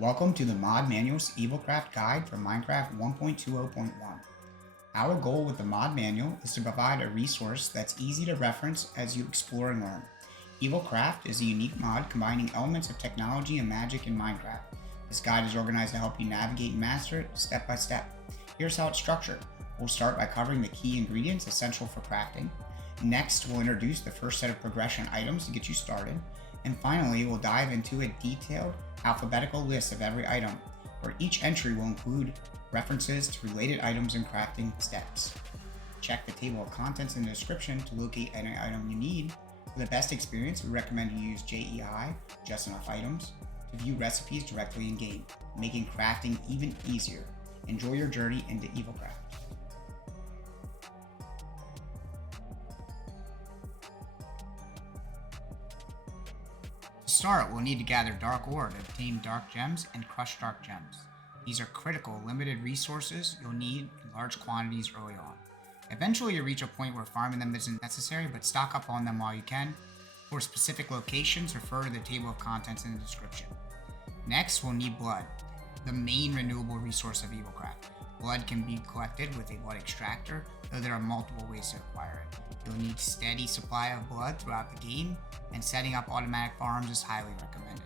Welcome to the Mod Manual's EvilCraft Guide for Minecraft 1.20.1. Our goal with the Mod Manual is to provide a resource that's easy to reference as you explore and learn. EvilCraft is a unique mod combining elements of technology and magic in Minecraft. This guide is organized to help you navigate and master it step by step. Here's how it's structured. We'll start by covering the key ingredients essential for crafting. Next, we'll introduce the first set of progression items to get you started. And finally, we'll dive into a detailed alphabetical list of every item, where each entry will include references to related items and crafting steps. Check the table of contents in the description to locate any item you need. For the best experience, we recommend you use JEI, Just Enough Items, to view recipes directly in game, making crafting even easier. Enjoy your journey into EvilCraft. To start, we'll need to gather dark ore to obtain dark gems and crush dark gems. These are critical, limited resources you'll need in large quantities early on. Eventually you'll reach a point where farming them isn't necessary, but stock up on them while you can. For specific locations, refer to the table of contents in the description. Next, we'll need blood, the main renewable resource of EvilCraft. Blood can be collected with a blood extractor, though there are multiple ways to acquire it. You'll need a steady supply of blood throughout the game, and setting up automatic farms is highly recommended.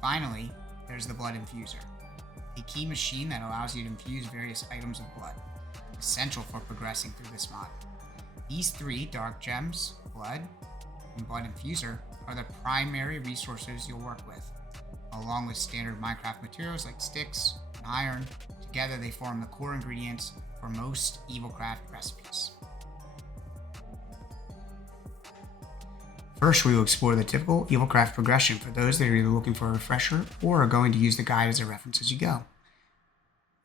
Finally, there's the blood infuser, a key machine that allows you to infuse various items of blood, essential for progressing through this mod. These three, dark gems, blood, and blood infuser, are the primary resources you'll work with, along with standard Minecraft materials like sticks and iron. Together they form the core ingredients for most EvilCraft recipes. First, we will explore the typical EvilCraft progression for those that are either looking for a refresher or are going to use the guide as a reference as you go.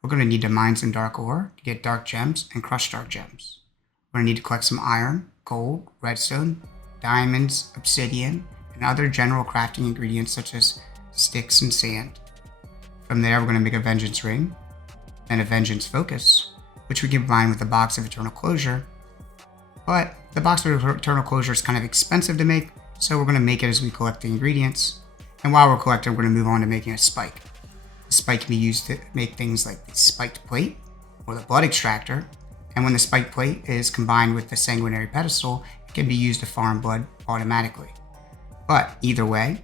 We're going to need to mine some dark ore to get dark gems and crush dark gems. We're going to need to collect some iron, gold, redstone, diamonds, obsidian, and other general crafting ingredients such as sticks and sand. From there, we're going to make a vengeance ring and a vengeance focus, which we can combine with the box of eternal closure. But the box of eternal closure is kind of expensive to make, so we're going to make it as we collect the ingredients. And while we're collecting, we're going to move on to making a spike. The spike can be used to make things like the spiked plate or the blood extractor. And when the spiked plate is combined with the Sanguinary Pedestal, it can be used to farm blood automatically. But either way,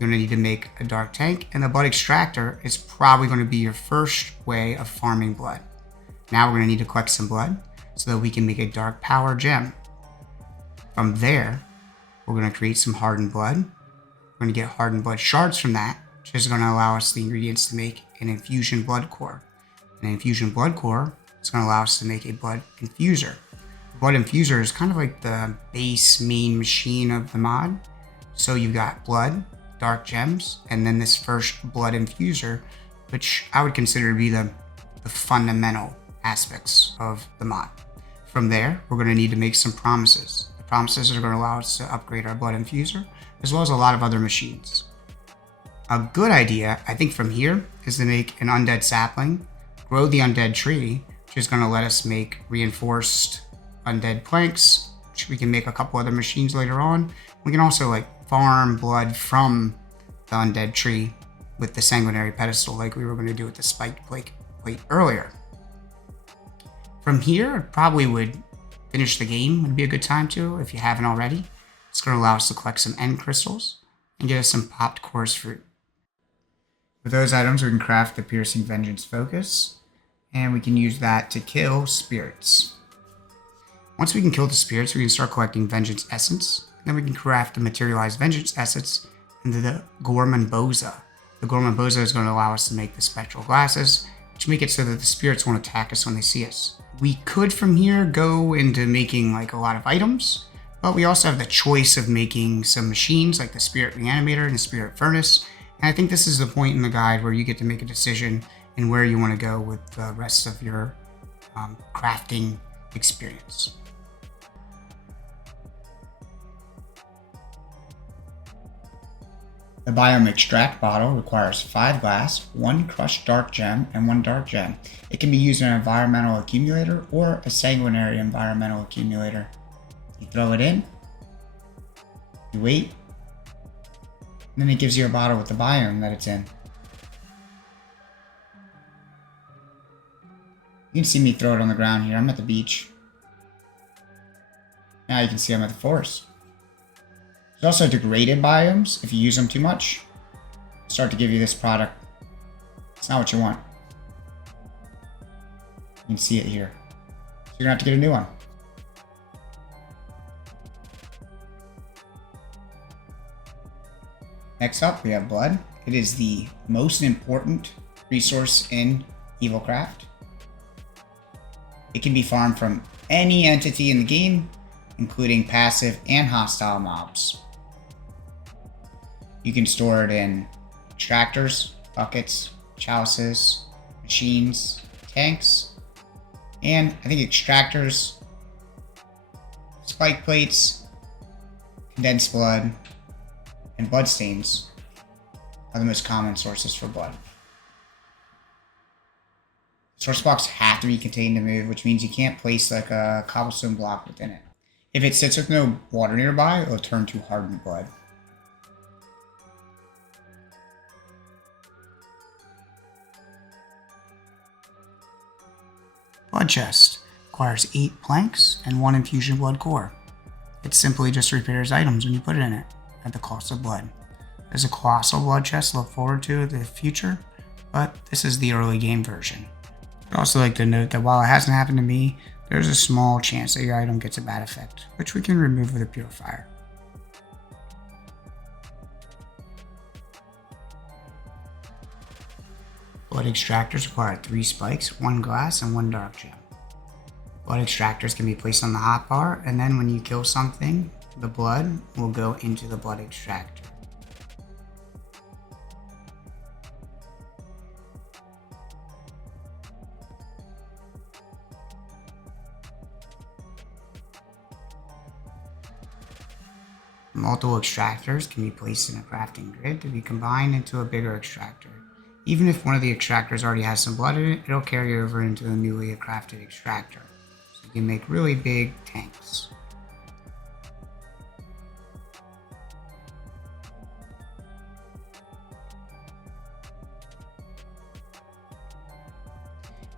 you're going to need to make a dark tank, and the blood extractor is probably going to be your first way of farming blood. Now we're going to need to collect some blood so that we can make a dark power gem. From there, we're going to create some hardened blood. We're going to get hardened blood shards from that, which is going to allow us the ingredients to make an infusion blood core. An infusion blood core is going to allow us to make a blood infuser. The blood infuser is kind of like the base main machine of the mod. So you've got blood, dark gems, and then this first blood infuser, which I would consider to be the fundamental aspects of the mod. From there, we're going to need to make some promises. The promises are going to allow us to upgrade our blood infuser, as well as a lot of other machines. A good idea, I think, from here is to make an undead sapling, grow the undead tree, which is going to let us make reinforced undead planks, which we can make a couple other machines later on. We can also farm blood from the undead tree with the Sanguinary Pedestal, like we were going to do with the spiked plate earlier. From here, I probably would finish the game. Would be a good time to, if you haven't already. It's going to allow us to collect some end crystals and get us some popped chorus fruit. With those items, we can craft the piercing vengeance focus, and we can use that to kill spirits. Once we can kill the spirits, we can start collecting vengeance essence. Then we can craft the materialized vengeance essence into the Gorman Boza. The Gorman Boza is going to allow us to make the spectral glasses, which make it so that the spirits won't attack us when they see us. We could from here go into making a lot of items, but we also have the choice of making some machines like the Spirit Reanimator and the Spirit Furnace. And I think this is the point in the guide where you get to make a decision in where you want to go with the rest of your crafting experience. The Biome Extract bottle requires 5 glass, 1 crushed dark gem, and 1 dark gem. It can be used in an environmental accumulator or a sanguinary environmental accumulator. You throw it in, you wait, and then it gives you a bottle with the biome that it's in. You can see me throw it on the ground here. I'm at the beach. Now you can see I'm at the forest. There's also degraded biomes. If you use them too much, start to give you this product. It's not what you want. You can see it here. So you're gonna have to get a new one. Next up, we have blood. It is the most important resource in EvilCraft. It can be farmed from any entity in the game, including passive and hostile mobs. You can store it in extractors, buckets, chalices, machines, tanks, and I think extractors, spike plates, condensed blood, and bloodstains are the most common sources for blood. Source blocks have to be contained to move, which means you can't place like a cobblestone block within it. If it sits with no water nearby, it'll turn to hardened blood. Blood chest requires 8 planks and 1 infusion blood core. It simply just repairs items when you put it in it, at the cost of blood. There's a colossal blood chest to look forward to in the future, but this is the early game version. I'd also like to note that while it hasn't happened to me, there's a small chance that your item gets a bad effect, which we can remove with a purifier. Blood extractors require 3 spikes, 1 glass, and 1 dark gem. Blood extractors can be placed on the hotbar, and then when you kill something, the blood will go into the blood extractor. Multiple extractors can be placed in a crafting grid to be combined into a bigger extractor. Even if one of the extractors already has some blood in it, it'll carry over into the newly crafted extractor. So you can make really big tanks.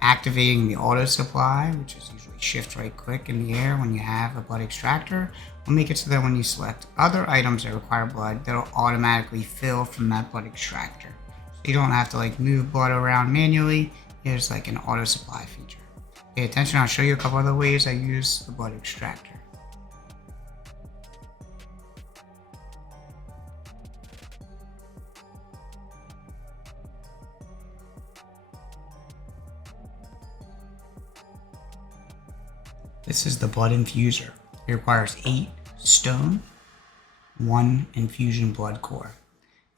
Activating the auto supply, which is usually shift right click in the air when you have a blood extractor, will make it so that when you select other items that require blood, that'll automatically fill from that blood extractor. So you don't have to like move blood around manually. There's like an auto supply feature. Pay attention, I'll show you a couple other ways I use the blood extractor. This is the blood infuser. It requires 8 stone, 1 infusion blood core.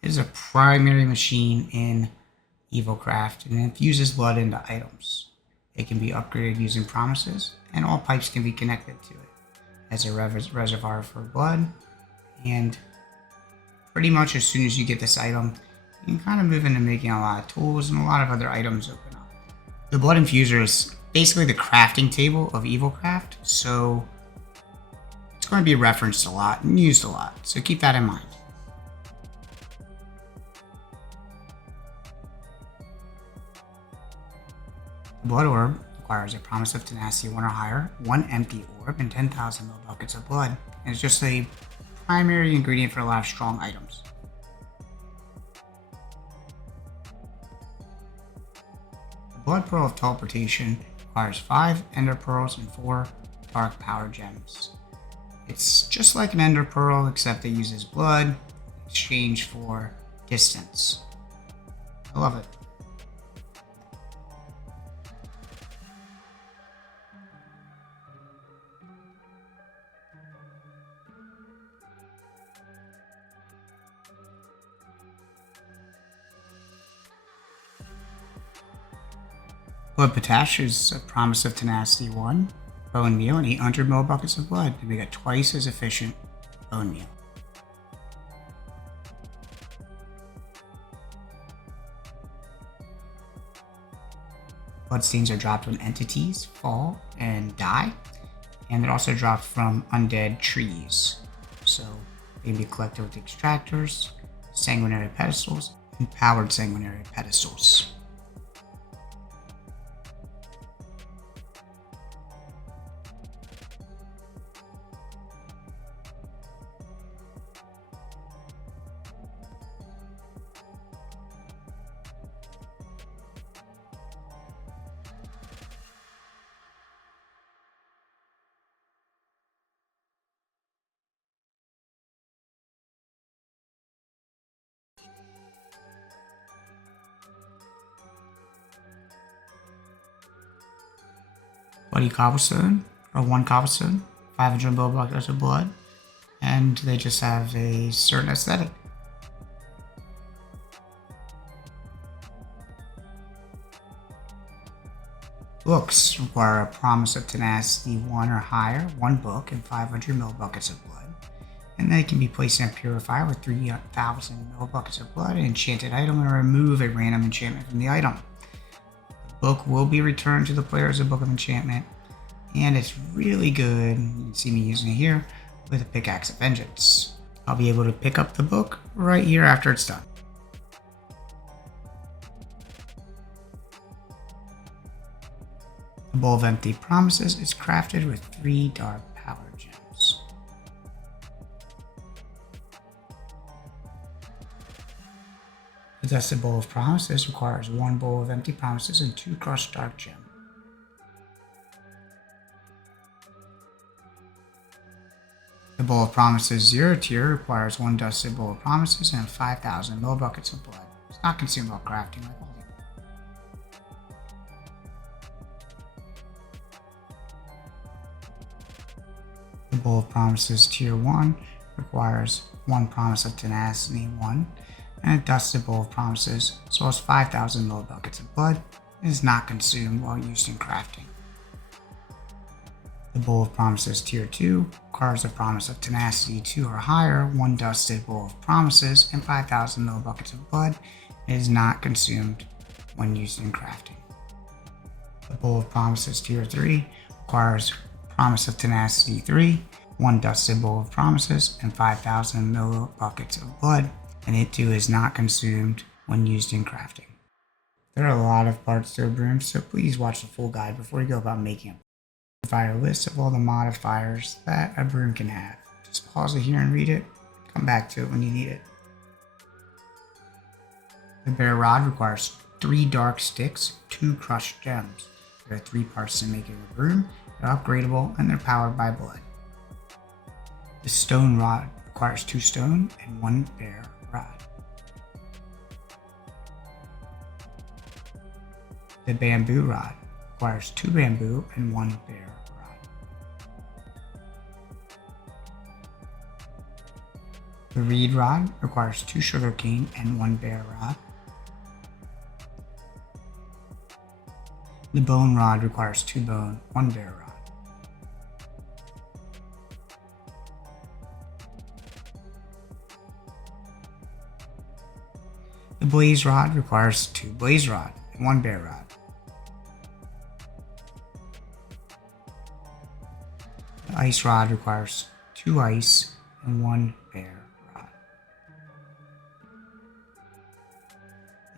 It is a primary machine in EvilCraft and infuses blood into items. It can be upgraded using promises, and all pipes can be connected to it as a reservoir for blood. And pretty much as soon as you get this item, you can kind of move into making a lot of tools and a lot of other items open up. The blood infuser is basically the crafting table of EvilCraft, so it's going to be referenced a lot and used a lot, so keep that in mind. The blood orb requires a promise of tenacity 1 or higher, 1 empty orb, and 10,000 ml buckets of blood, and it's just a primary ingredient for a lot of strong items. The blood pearl of teleportation requires 5 ender pearls and 4 dark power gems. It's just like an ender pearl, except it uses blood in exchange for distance. I love it. Blood Potash is a promise of tenacity 1, bone meal, and 800 ml buckets of blood to make a twice as efficient bone meal. Bloodstains are dropped when entities fall and die, and they're also dropped from undead trees. So they can be collected with extractors, sanguinary pedestals, and powered sanguinary pedestals. Bloody Cobblestone, or 1 Cobblestone, 500 buckets of blood, and they just have a certain aesthetic. Books require a Promise of Tenacity 1 or higher, 1 book, and 500 buckets of blood, and they can be placed in a purifier with 3,000 buckets of blood, an enchanted item, and remove a random enchantment from the item. The book will be returned to the player as a book of enchantment, and it's really good. You can see me using it here with a Pickaxe of Vengeance. I'll be able to pick up the book right here after it's done. The Bowl of Empty Promises is crafted with 3 dark power gems. The Dusted Bowl of Promises requires 1 Bowl of Empty Promises and 2 crushed dark gem. The Bowl of Promises 0 tier requires 1 Dusted Bowl of Promises and 5,000 buckets of blood. It's not consumed while crafting like all the The Bowl of Promises Tier 1 requires 1 Promise of Tenacity 1 and a Dusted Bowl of Promises, as well as 5,000 buckets of blood. It is not consumed while used in crafting. The Bowl of Promises Tier 2 requires a Promise of Tenacity 2 or higher, 1 Dusted Bowl of Promises, and 5,000 buckets of blood. It is not consumed when used in crafting. The Bowl of Promises Tier 3 requires Promise of Tenacity 3, 1 Dusted Bowl of Promises, and 5,000 buckets of blood, and it too is not consumed when used in crafting. There are a lot of parts to a broom, so please watch the full guide before you go about making a modifier list of all the modifiers that a broom can have. Just pause it here and read it, come back to it when you need it. The Bare Rod requires 3 dark sticks, 2 crushed gems. There are 3 parts to making a broom. They're upgradable and they're powered by blood. The Stone Rod requires 2 stone and 1 bare rod. The Bamboo Rod requires 2 bamboo and 1 bare rod. The Reed Rod requires 2 sugarcane and 1 bare rod. The Bone Rod requires 2 bone, 1 bare rod. The Blaze Rod requires 2 blaze rod and 1 bare rod. The Ice Rod requires 2 ice and 1 bare rod.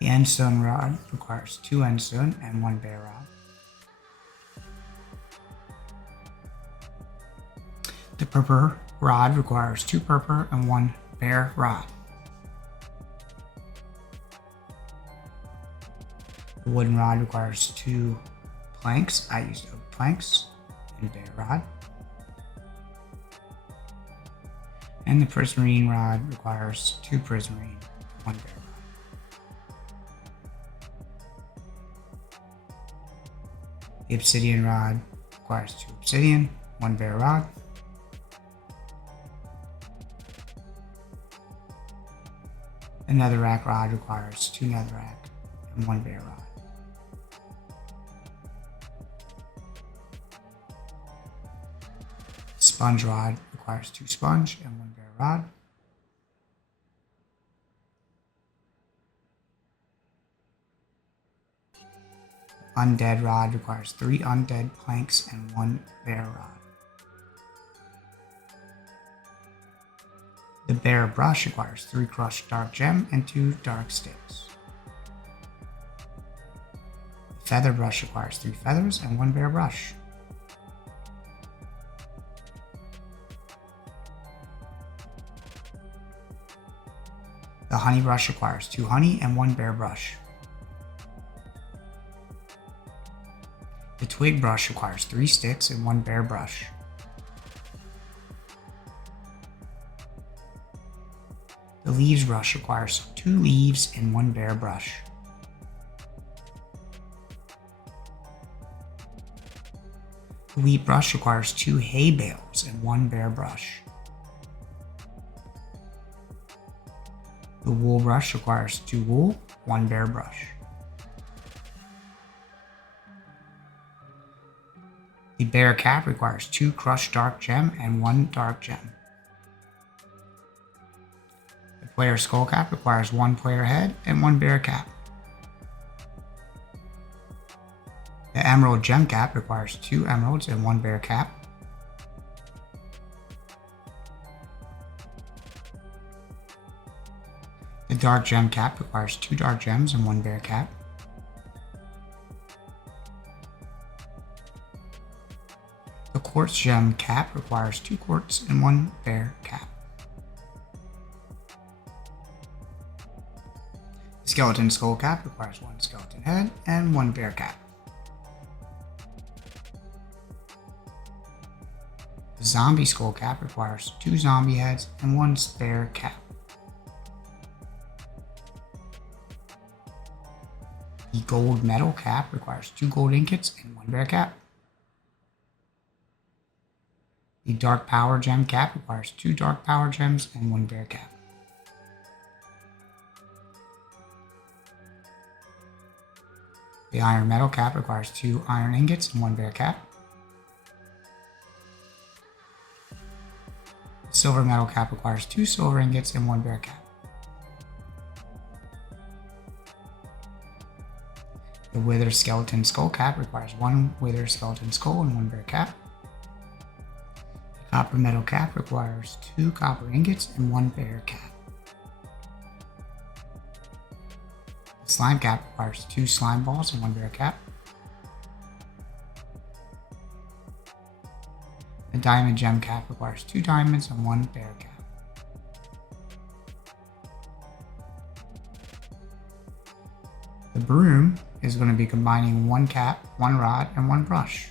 The Endstone Rod requires 2 endstone and 1 bare rod. The Purpur Rod requires 2 purpur and 1 bare rod. The Wooden Rod requires 2 planks. I used oak planks and bare rod. And the Prismarine Rod requires 2 Prismarine, 1 bare rod. The Obsidian Rod requires 2 obsidian, 1 bare rod. The Netherrack Rod requires 2 netherrack and 1 bare rod. Sponge Rod requires 2 sponge and 1 bare rod. Undead Rod requires 3 undead planks and 1 bare rod. The Bare Brush requires 3 crushed dark gem and 2 dark sticks. The Feather Brush requires 3 feathers and 1 bare brush. The Honey Brush requires 2 honey and 1 bare brush. The Twig Brush requires 3 sticks and 1 bare brush. The Leaves Brush requires 2 leaves and 1 bare brush. The wheat brush requires 2 hay bales and 1 bare brush. The wool brush requires 2 wool, 1 bare brush. The bare cap requires 2 crushed dark gem and 1 dark gem. The player skull cap requires 1 player head and 1 bare cap. The emerald gem cap requires 2 emeralds and 1 bare cap. The dark gem cap requires 2 dark gems and 1 bare cap. The quartz gem cap requires 2 quartz and 1 bare cap. The skeleton skull cap requires 1 skeleton head and 1 bare cap. The zombie skull cap requires 2 zombie heads and 1 spare cap. The gold metal cap requires 2 gold ingots and 1 bare cap. The dark power gem cap requires 2 dark power gems and 1 bare cap. The iron metal cap requires 2 iron ingots and 1 bare cap. The silver metal cap requires 2 silver ingots and 1 bare cap. The wither skeleton skull cap requires 1 wither skeleton skull and 1 bare cap. The copper metal cap requires 2 copper ingots and 1 bare cap. The slime cap requires 2 slime balls and 1 bare cap. The diamond gem cap requires 2 diamonds and 1 bare cap. The broom is going to be combining 1 cap, 1 rod, and 1 brush.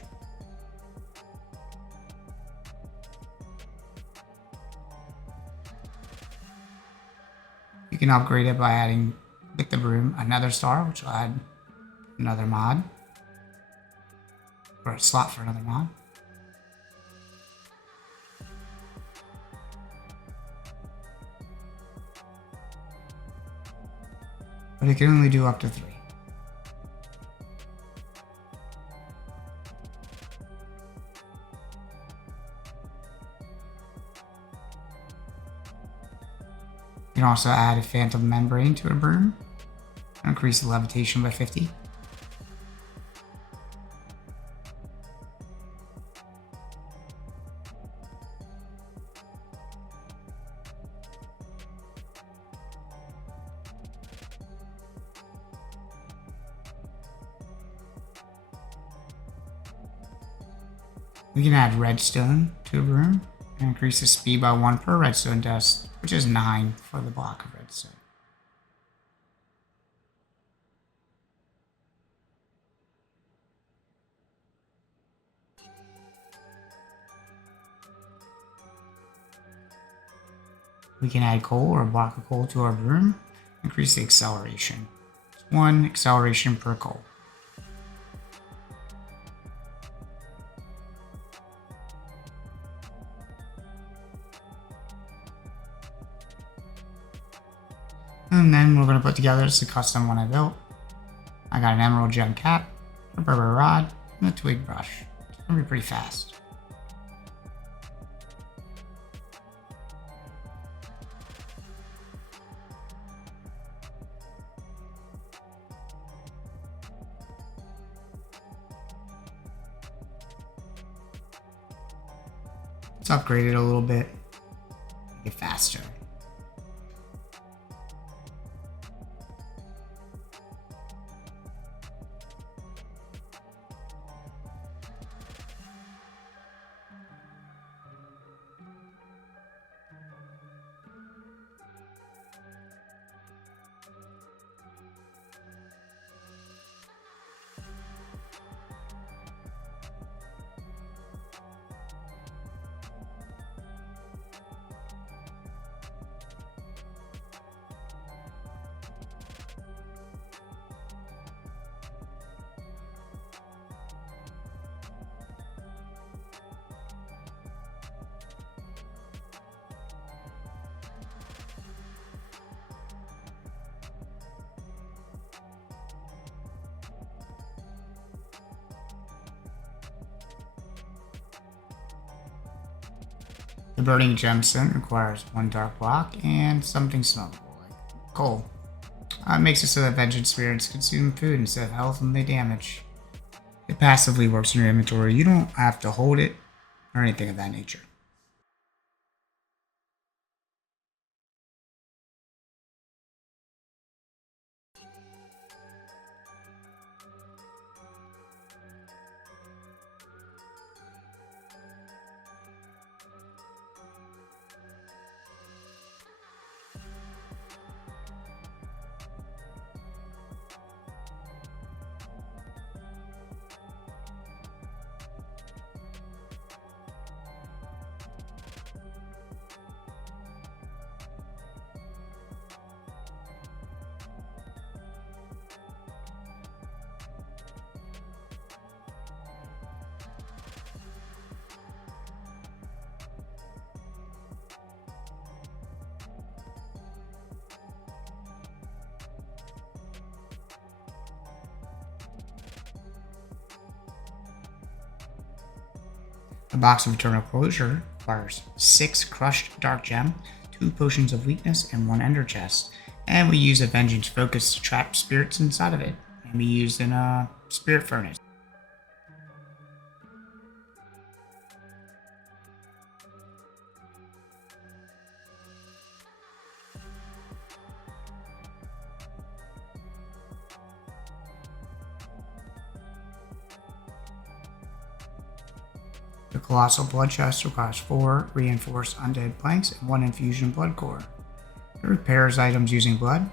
You can upgrade it by adding, with the broom, another star, which will add another mod, or a slot for another mod. But it can only do up to 3. You can also add a phantom membrane to a broom and increase the levitation by 50. We can add redstone to a broom and increase the speed by 1 per redstone dust, which is 9 for the block of redstone. We can add coal or a block of coal to our broom, increase the acceleration. It's 1 acceleration per coal. And then we're going to put together this custom one I built. I got an emerald gem cap, a Purpur Rod, and a Twig brush. It's going to be pretty fast. Let's upgrade it a little bit, make it faster. The burning gemstone requires 1 dark block and something smellable, like coal. It makes it so that vengeance spirits consume food instead of health and they damage. It passively works in your inventory. You don't have to hold it or anything of that nature. A box of Eternal Closure requires 6 crushed dark gem, 2 potions of weakness, and 1 ender chest. And we use a vengeance focus to trap spirits inside of it. And we used in a spirit furnace. The Colossal Blood Chest requires 4 reinforced undead planks and 1 infusion blood core. It repairs items using blood,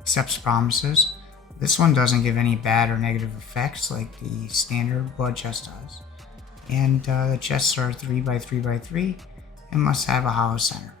accepts promises. This one doesn't give any bad or negative effects like the standard blood chest does. And the chests are 3x3x3 and must have a hollow center.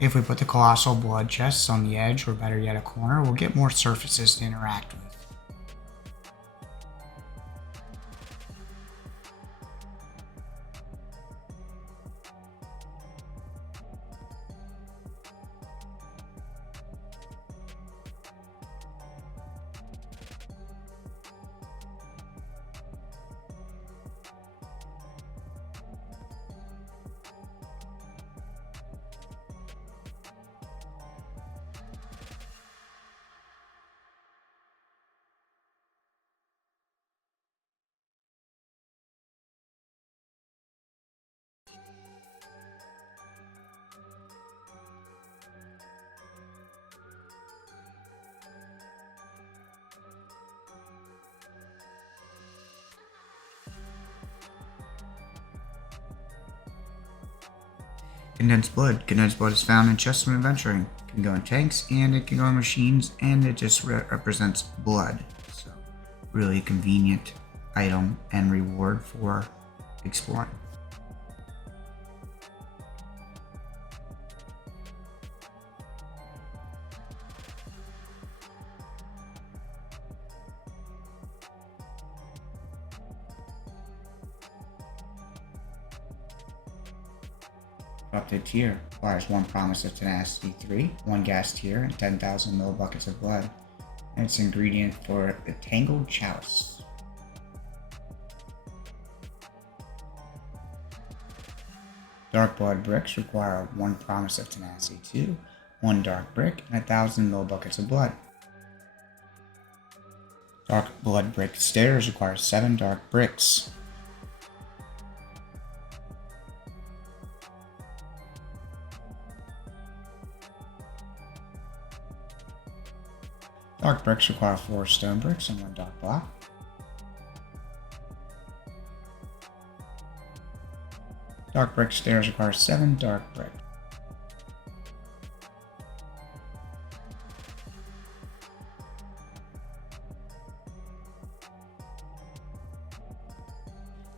If we put the Colossal Blood chests on the edge, or better yet a corner, we'll get more surfaces to interact with. Condensed Blood. Condensed Blood is found in chests when adventuring. can go in tanks and it can go in machines, and it just represents blood. So really convenient item and reward for exploring. Corrupted Tear requires 1 Promise of Tenacity 3, 1 Gas Tear, and 10,000 millibuckets of blood. And it's an ingredient for Entangled Chalice. Dark Blood Bricks require 1 Promise of Tenacity 2, 1 Dark Brick, and 1,000 millibuckets of blood. Dark Blood Brick Stairs require 7 Dark Bricks. Dark bricks require 4 stone bricks and 1 dark block. Dark brick stairs require 7 dark bricks.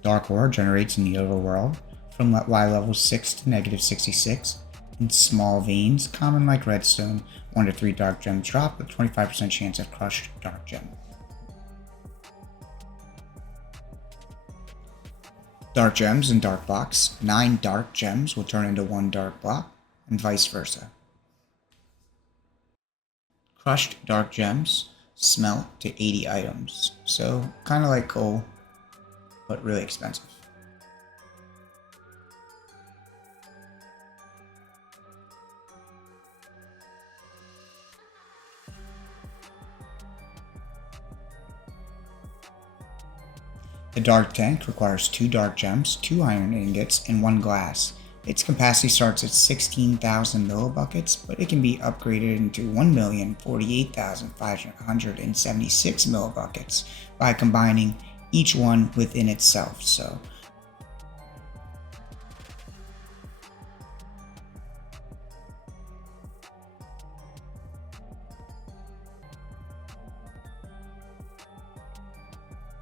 Dark ore generates in the overworld from Y level 6 to -66 in small veins, common like redstone. 1 to 3 dark gems drop with 25% chance of crushed dark gem. Dark gems and dark blocks. 9 dark gems will turn into 1 dark block, and vice versa. Crushed dark gems smelt to 80 items, so kind of like coal, but really expensive. The dark tank requires 2 dark gems, 2 iron ingots, and 1 glass. Its capacity starts at 16,000 millibuckets, but it can be upgraded into 1,048,576 millibuckets by combining each one within itself. So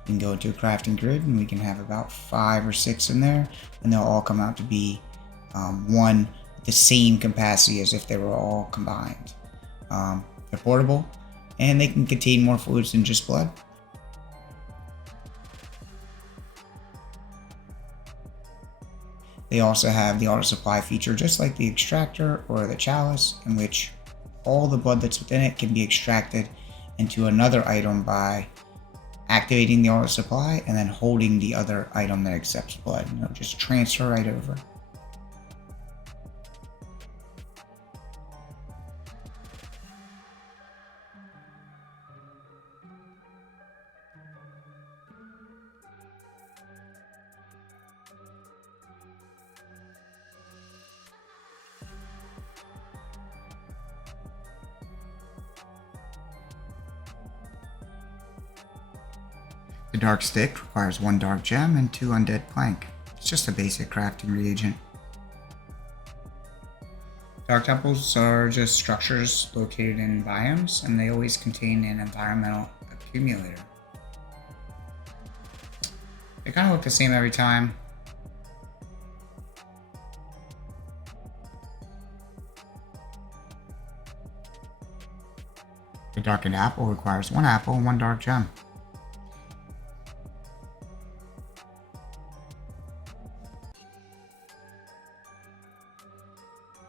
we can go into a crafting grid and we can have about 5 or 6 in there, and they'll all come out to be one with the same capacity as if they were all combined. They're portable and they can contain more fluids than just blood. They also have the auto supply feature just like the Extractor or the Chalice, in which all the blood that's within it can be extracted into another item by activating the auto supply and then holding the other item that accepts blood. Just transfer right over. The dark stick requires 1 dark gem and 2 undead plank. It's just a basic crafting reagent. Dark temples are just structures located in biomes, and they always contain an environmental accumulator. They kind of look the same every time. The Darkened Apple requires 1 apple and 1 dark gem.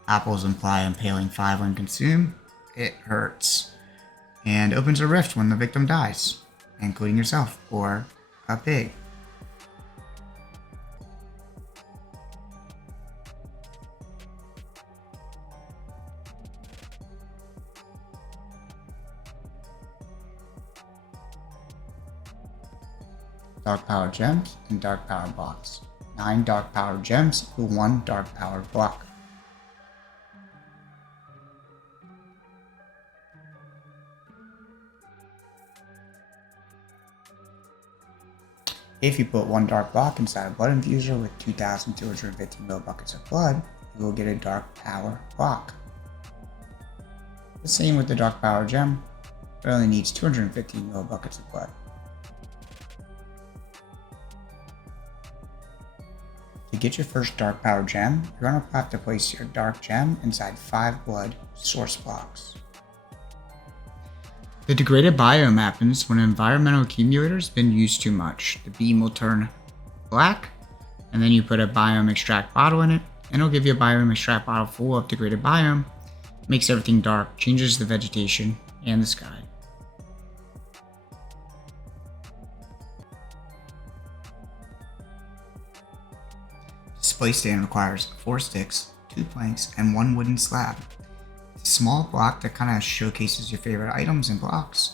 Apples imply impaling 5 when consumed. It hurts. And opens a rift when the victim dies, including yourself or a pig. Dark powered gems and dark powered blocks. 9 dark powered gems with 1 dark powered block. If you put 1 dark block inside a blood infuser with 2,250 millibuckets of blood, you will get a dark power block. The same with the Dark Power Gem. It only needs 215 millibuckets of blood. To get your first Dark Power Gem, you're going to have to place your Dark Gem inside 5 blood source blocks. The Degraded Biome happens when an environmental accumulator has been used too much. The beam will turn black, and then you put a Biome Extract bottle in it, and it'll give you a Biome Extract bottle full of Degraded Biome. Makes everything dark, changes the vegetation and the sky. Display stand requires 4 sticks, 2 planks, and 1 wooden slab. It's a small block that kind of showcases your favorite items and blocks,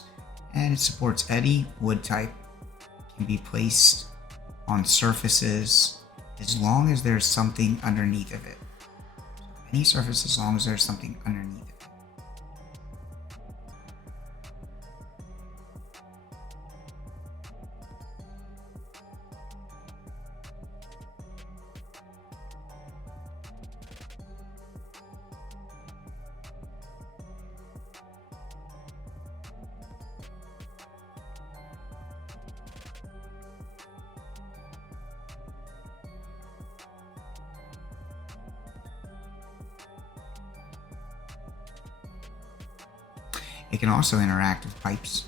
and it supports any wood type. It can be placed on surfaces as long as there's something underneath of it. Any surface as long as there's something underneath it. It can also interact with pipes.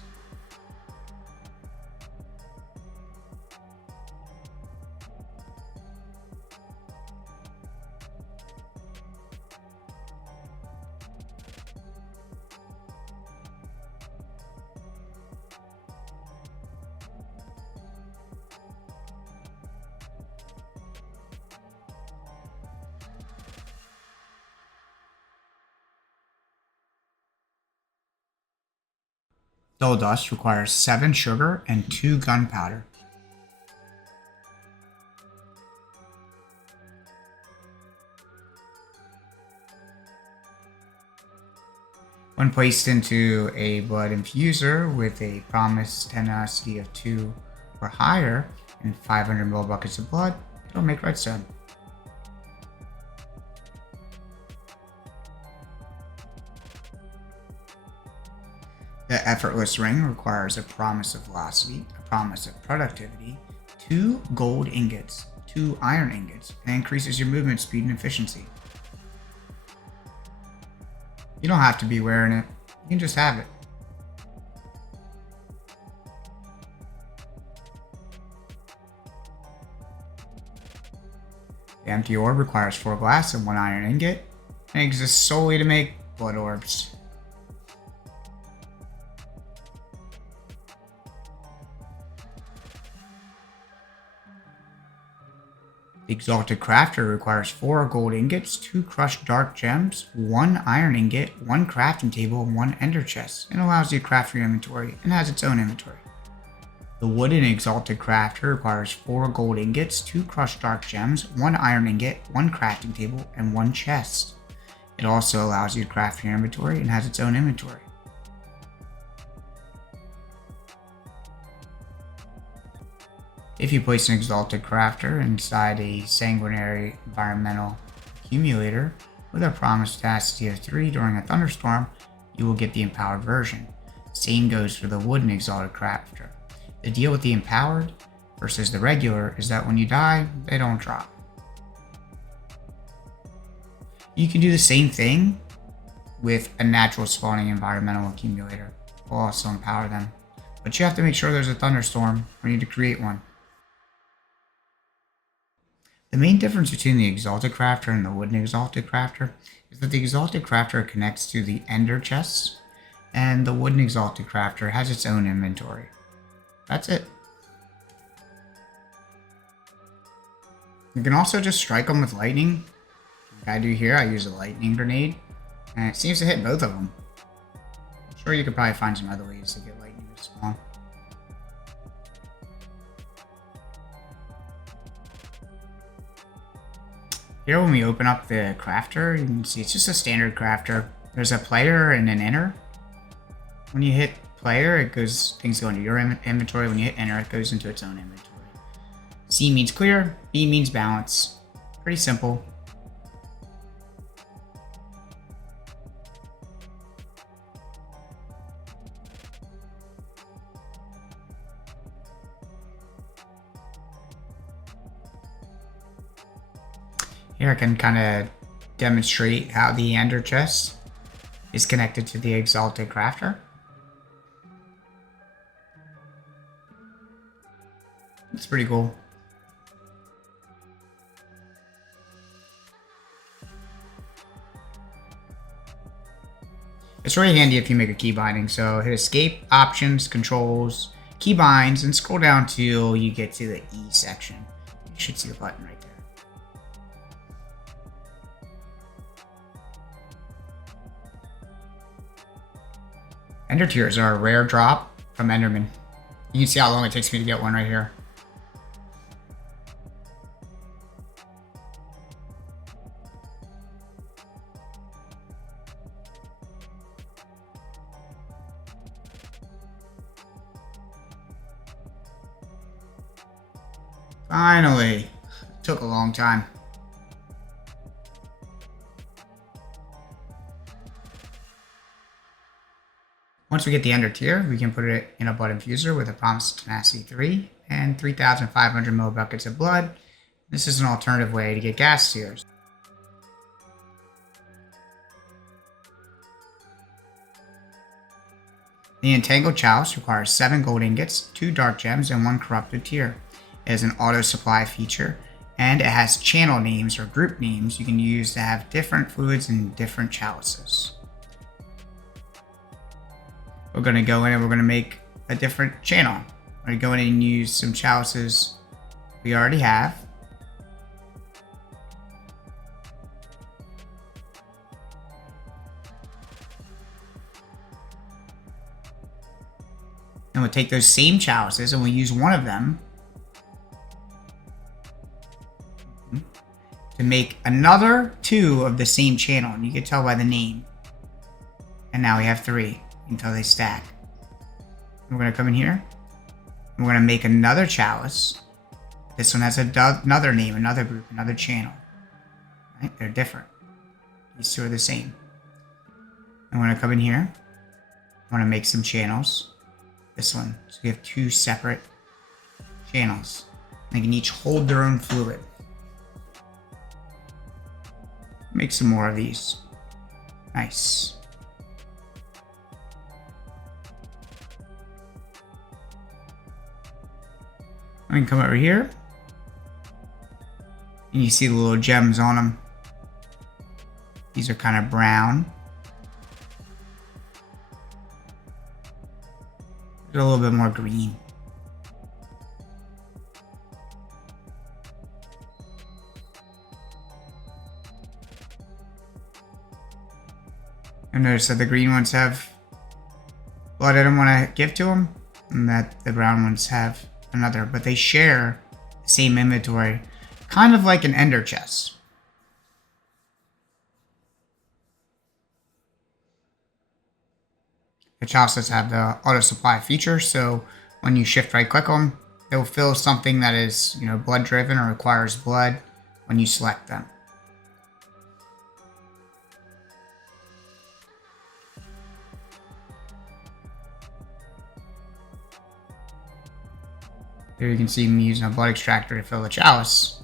Dull dust requires 7 sugar and 2 gunpowder. When placed into a blood infuser with a promised tenacity of 2 or higher and 500 millibuckets of blood, it'll make redstone. The Effortless Ring requires a promise of velocity, a promise of productivity, 2 gold ingots, 2 iron ingots, and increases your movement speed and efficiency. You don't have to be wearing it, you can just have it. The empty orb requires 4 glass and 1 iron ingot, and exists solely to make blood orbs. The Exalted Crafter requires 4 gold ingots, 2 crushed dark gems, 1 iron ingot, 1 crafting table, and 1 ender chest, and allows you to craft your inventory and has its own inventory. The Wooden Exalted Crafter requires 4 gold ingots, 2 crushed dark gems, 1 iron ingot, 1 crafting table, and 1 chest. It also allows you to craft your inventory and has its own inventory. If you place an Exalted Crafter inside a Sanguinary Environmental Accumulator with a promised tenacity of 3 during a thunderstorm, you will get the empowered version. Same goes for the Wooden Exalted Crafter. The deal with the empowered versus the regular is that when you die, they don't drop. You can do the same thing with a natural spawning environmental accumulator. We'll also empower them. But you have to make sure there's a thunderstorm or you need to create one. The main difference between the Exalted Crafter and the Wooden Exalted Crafter is that the Exalted Crafter connects to the ender chests, and the Wooden Exalted Crafter has its own inventory. That's it. You can also just strike them with lightning. Like I do here, I use a lightning grenade, and it seems to hit both of them. I'm sure you could probably find some other ways to get lightning to spawn. Here when we open up the crafter, you can see it's just a standard crafter. There's a player and an enter. When you hit player, things go into your inventory. When you hit enter, it goes into its own inventory. C means clear, B means balance. Pretty simple. Here I can kind of demonstrate how the Ender Chest is connected to the Exalted Crafter. It's pretty cool. It's really handy if you make a key binding. So hit escape, options, controls, key binds, and scroll down till you get to the E section. You should see the button right there. Ender Tears are a rare drop from Enderman. You can see how long it takes me to get one right here. Finally! Took a long time. Once we get the Ender Tier, we can put it in a Blood Infuser with a Promised Tenacity 3 and 3,500 ml buckets of blood. This is an alternative way to get gas tiers. The Entangled Chalice requires 7 gold ingots, 2 dark gems, and 1 corrupted tier. It has an auto supply feature, and it has channel names or group names you can use to have different fluids in different chalices. We're going to go in and we're going to make a different channel. We're going to go in and use some chalices we already have. And we'll take those same chalices and we'll use one of them to make another 2 of the same channel. And you can tell by the name. And now we have 3 until they stack. We're going to come in here. We're going to make another chalice. This one has another name, another group, another channel. Right? They're different. These 2 are the same. I'm going to come in here. I want to make some channels. This one. So we have 2 separate channels. They can each hold their own fluid. Make some more of these. Nice. I can come over here. And you see the little gems on them. These are kind of brown. They're a little bit more green. I notice that the green ones have blood I don't want to give to them, and that the brown ones have another, but they share the same inventory, kind of like an Ender chest. The chalices have the auto supply feature, so when you shift right click them, they'll fill something that is, blood driven or requires blood when you select them. Here you can see me using a blood extractor to fill the chalice.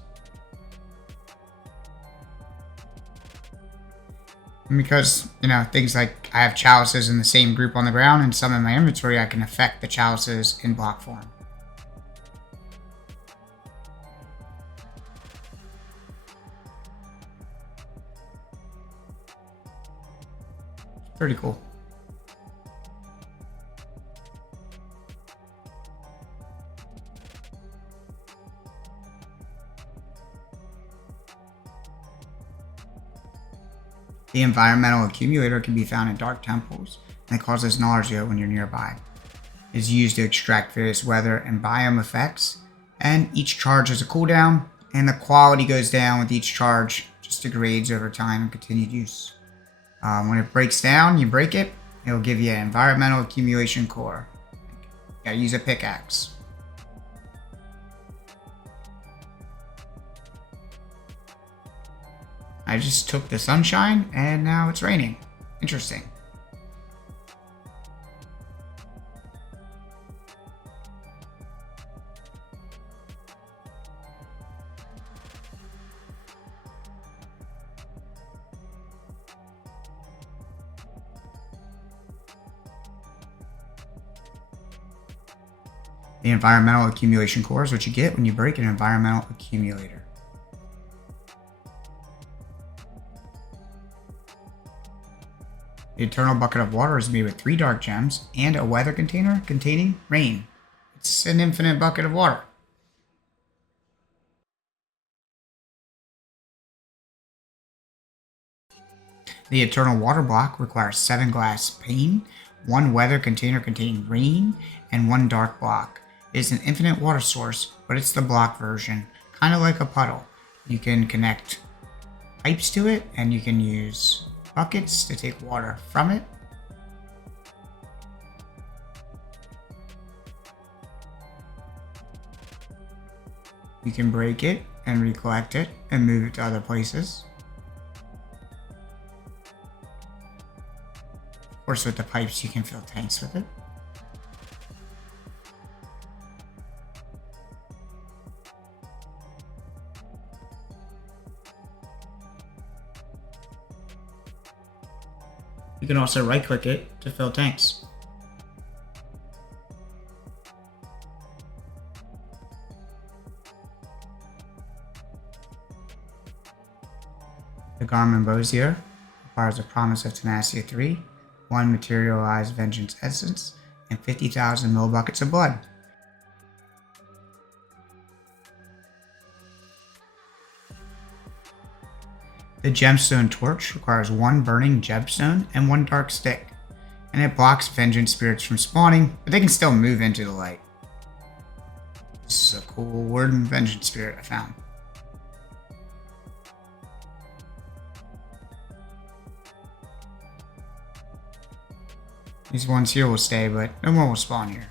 And because, things like I have chalices in the same group on the ground and some in my inventory, I can affect the chalices in block form. Pretty cool. The environmental accumulator can be found in dark temples, and it causes nausea when you're nearby. It is used to extract various weather and biome effects, and each charge has a cooldown, and the quality goes down with each charge, just degrades over time and continued use. When it breaks down, you break it, it'll give you an environmental accumulation core. You gotta use a pickaxe. I just took the sunshine and now it's raining. Interesting. The environmental accumulation core is what you get when you break an environmental accumulator. The eternal bucket of water is made with 3 dark gems and a weather container containing rain. It's an infinite bucket of water. The eternal water block requires 7 glass pane, 1 weather container containing rain, and 1 dark block. It is an infinite water source, but it's the block version, kind of like a puddle. You can connect pipes to it, and you can use buckets to take water from it. You can break it and recollect it and move it to other places. Of course, with the pipes, you can fill tanks with it. You can also right-click it to fill tanks. The Garmin Bozier requires a Promise of Tenacity 3, 1 Materialized Vengeance Essence, and 50,000 millibuckets of blood. The Gemstone Torch requires 1 burning gemstone and 1 dark stick, and it blocks vengeance spirits from spawning, but they can still move into the light. This is a cool wooden vengeance spirit I found. These ones here will stay, but no more will spawn here.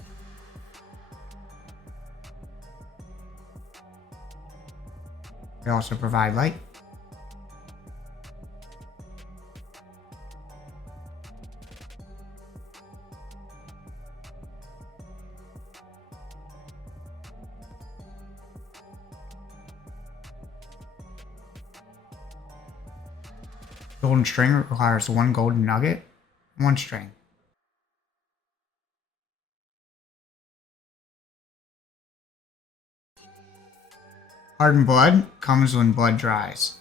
They also provide light. Golden string requires 1 golden nugget and 1 string. Hardened Blood comes when blood dries.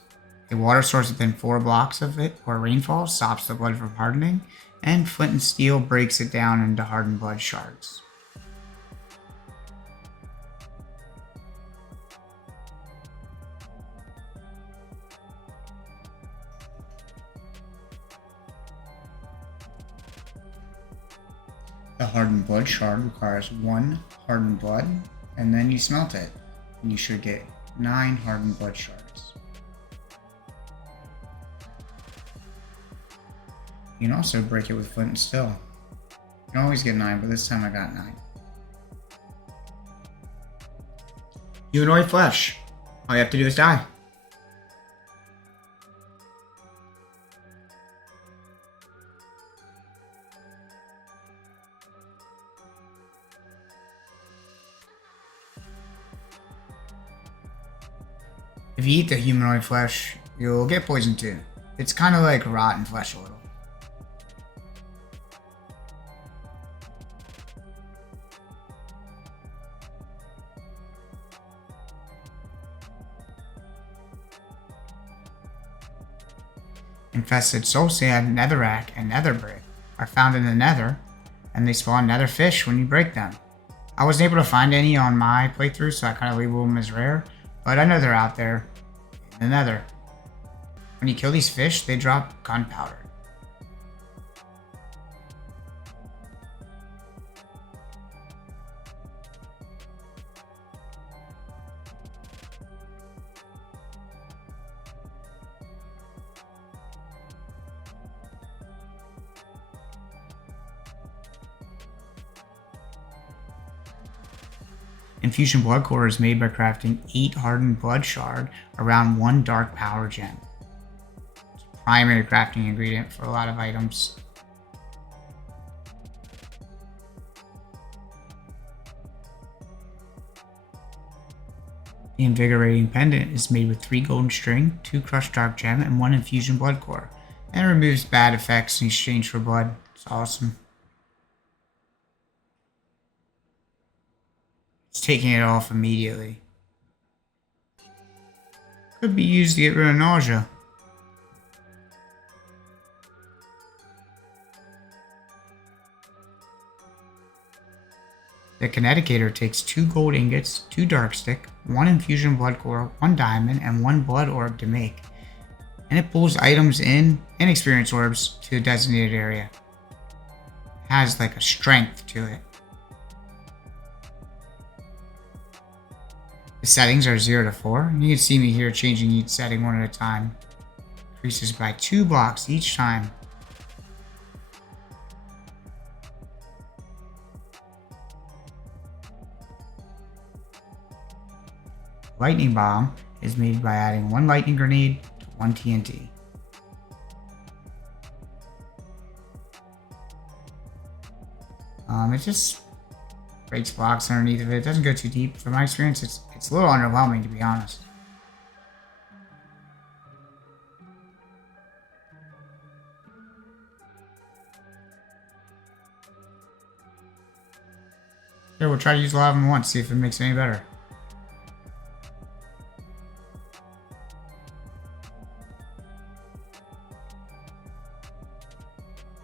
A water source within 4 blocks of it or rainfall stops the blood from hardening, and flint and steel breaks it down into hardened blood shards. The Hardened Blood shard requires 1 Hardened Blood, and then you smelt it, and you should get 9 Hardened Blood shards. You can also break it with flint and steel. You can always get 9, but this time I got 9. Humanoid Flesh. All you have to do is die. If you eat the humanoid flesh, you'll get poisoned too. It's kind of like rotten flesh a little. Infested soul sand, netherrack, and nether brick are found in the nether, and they spawn nether fish when you break them. I wasn't able to find any on my playthrough, so I kind of label them as rare, but I know they're out there in the nether. When you kill these fish, they drop gunpowder. Infusion Blood Core is made by crafting 8 Hardened Blood Shard around 1 Dark Power Gem. It's a primary crafting ingredient for a lot of items. The Invigorating Pendant is made with 3 golden string, 2 crushed dark gem, and 1 Infusion Blood Core, and it removes bad effects in exchange for blood. It's awesome. It's taking it off immediately. Could be used to get rid of nausea. The Kineticator takes 2 gold ingots, 2 dark stick, 1 infusion blood core, 1 diamond, and 1 blood orb to make. And it pulls items in and experience orbs to a designated area. It has like a strength to it. The settings are 0 to 4, and you can see me here changing each setting one at a time. Increases by 2 blocks each time. Lightning Bomb is made by adding 1 lightning grenade to 1 TNT. It just breaks blocks underneath of it. It doesn't go too deep. From my experience, it's a little underwhelming, to be honest. Here, we'll try to use a lot of them once, see if it makes it any better.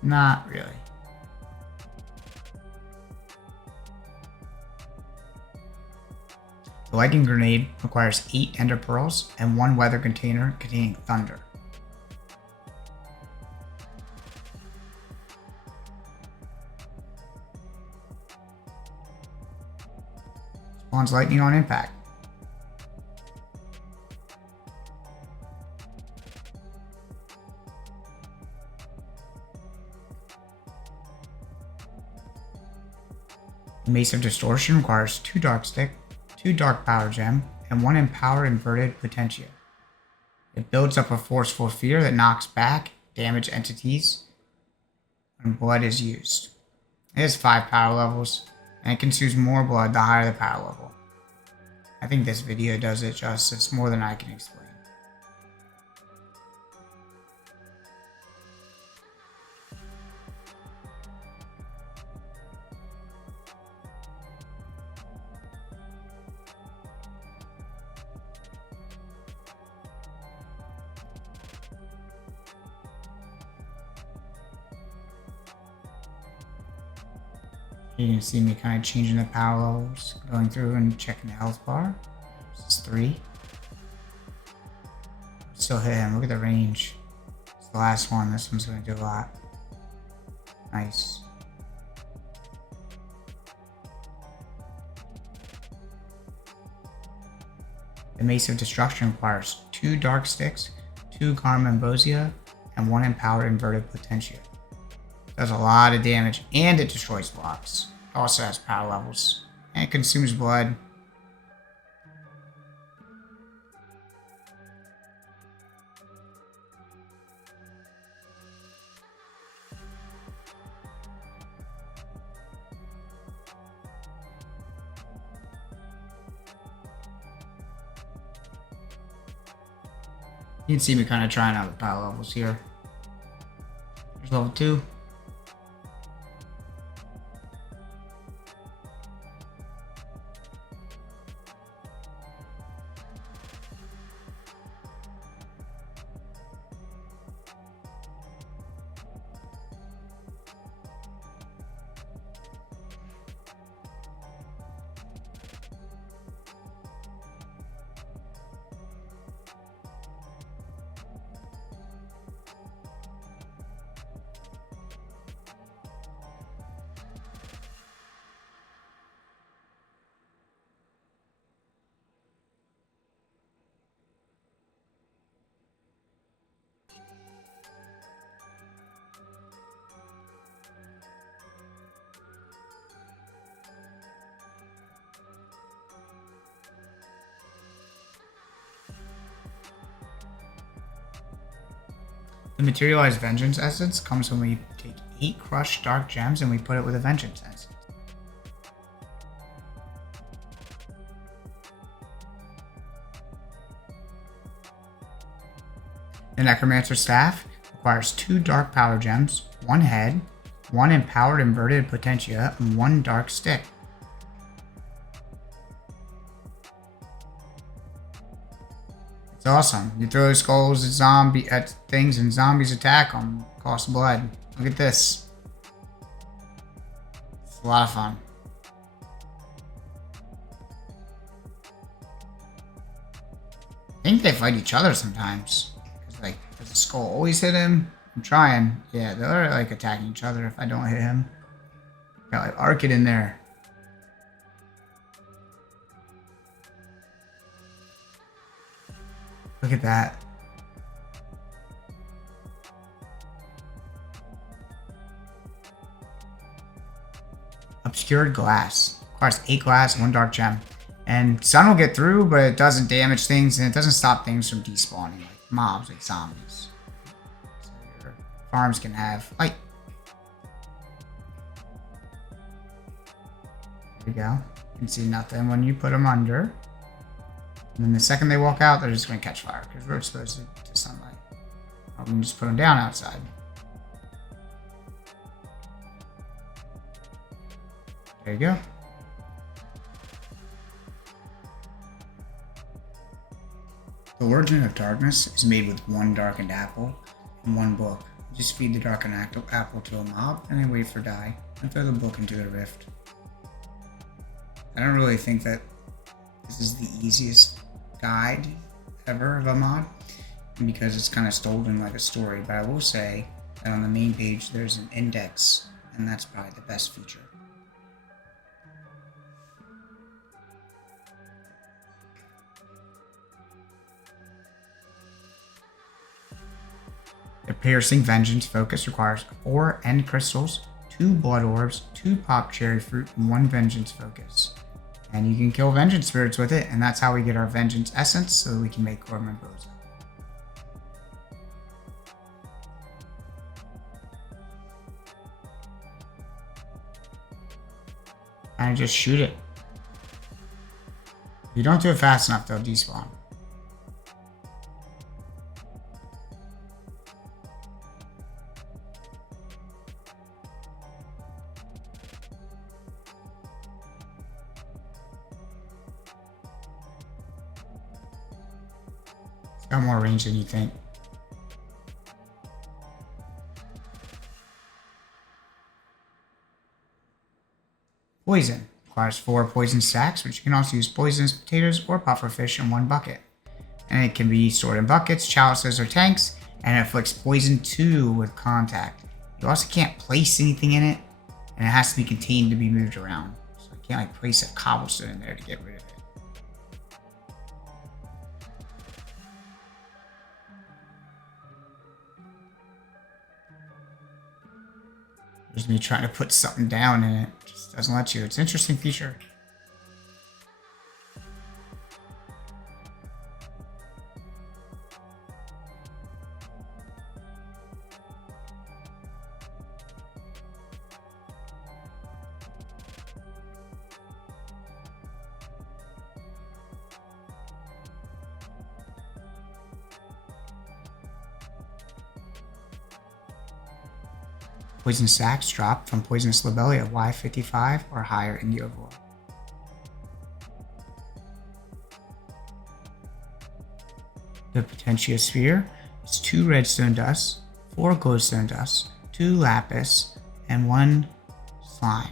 Not really. The lightning grenade requires 8 ender pearls and 1 weather container containing thunder. Spawns lightning on impact. The Mace of Distortion requires 2 dark stick, 2 dark power gem, and 1 empowered inverted Potentia. It builds up a forceful fear that knocks back damaged entities when blood is used. It has 5 power levels, and it consumes more blood the higher the power level. I think this video does it justice more than I can explain. You can see me kind of changing the power levels, going through and checking the health bar. This is 3. Still hit him. Look at the range. It's the last one. This one's going to do a lot. Nice. The Mace of Destruction requires 2 dark sticks, 2 Karma Ambrosia, and 1 empowered inverted Potentia. Does a lot of damage, and it destroys blocks. It also has power levels, and it consumes blood. You can see me kind of trying out the power levels here. There's level 2. The Materialized Vengeance Essence comes when we take 8 crushed dark gems and we put it with a Vengeance Essence. The Necromancer Staff requires 2 dark power gems, 1 head, 1 empowered inverted Potentia, and 1 dark stick. awesome. You throw skulls at things and zombies attack them. Cost blood. Look at this. It's a lot of fun. I think they fight each other sometimes. Like, does the skull always hit him? I'm trying. Yeah, they're like attacking each other if I don't hit him. Got like arc it in there. Look at that. Obscured glass. Requires 8 glass and 1 dark gem. And sun will get through, but it doesn't damage things and it doesn't stop things from despawning, like mobs, like zombies. So your farms can have light. There you go. You can see nothing when you put them under. And then the second they walk out, they're just going to catch fire because we're exposed to sunlight. Or we can just put them down outside. There you go. The Origin of Darkness is made with 1 Darkened Apple and 1 Blook. Just feed the Darkened Apple to a mob and then wait for die and throw the Blook into the rift. I don't really think that this is the easiest guide ever of a mod because it's kind of stolen like a story, but I will say that on the main page there's an index and that's probably the best feature. The Piercing Vengeance focus requires 4 End Crystals, 2 Blood Orbs, 2 Pop Cherry Fruit, and 1 Vengeance focus. And you can kill Vengeance Spirits with it, and that's how we get our Vengeance Essence so that we can make Gorman Boza. And just shoot it. If you don't do it fast enough, they'll despawn. Got more range than you think. Poison. Requires 4 poison stacks, which you can also use poisonous potatoes or pufferfish in 1 bucket. And it can be stored in buckets, chalices, or tanks, and it afflicts poison 2 with contact. You also can't place anything in it, and it has to be contained to be moved around. So you can't like place a cobblestone in there to get rid of it. There's me trying to put something down and it just doesn't let you. It's an interesting feature. Poison stacks drop from Poisonous Lobelia Y55 or higher in the overworld. The Potentia Sphere is 2 redstone dusts, 4 glowstone dusts, 2 lapis, and 1 slime.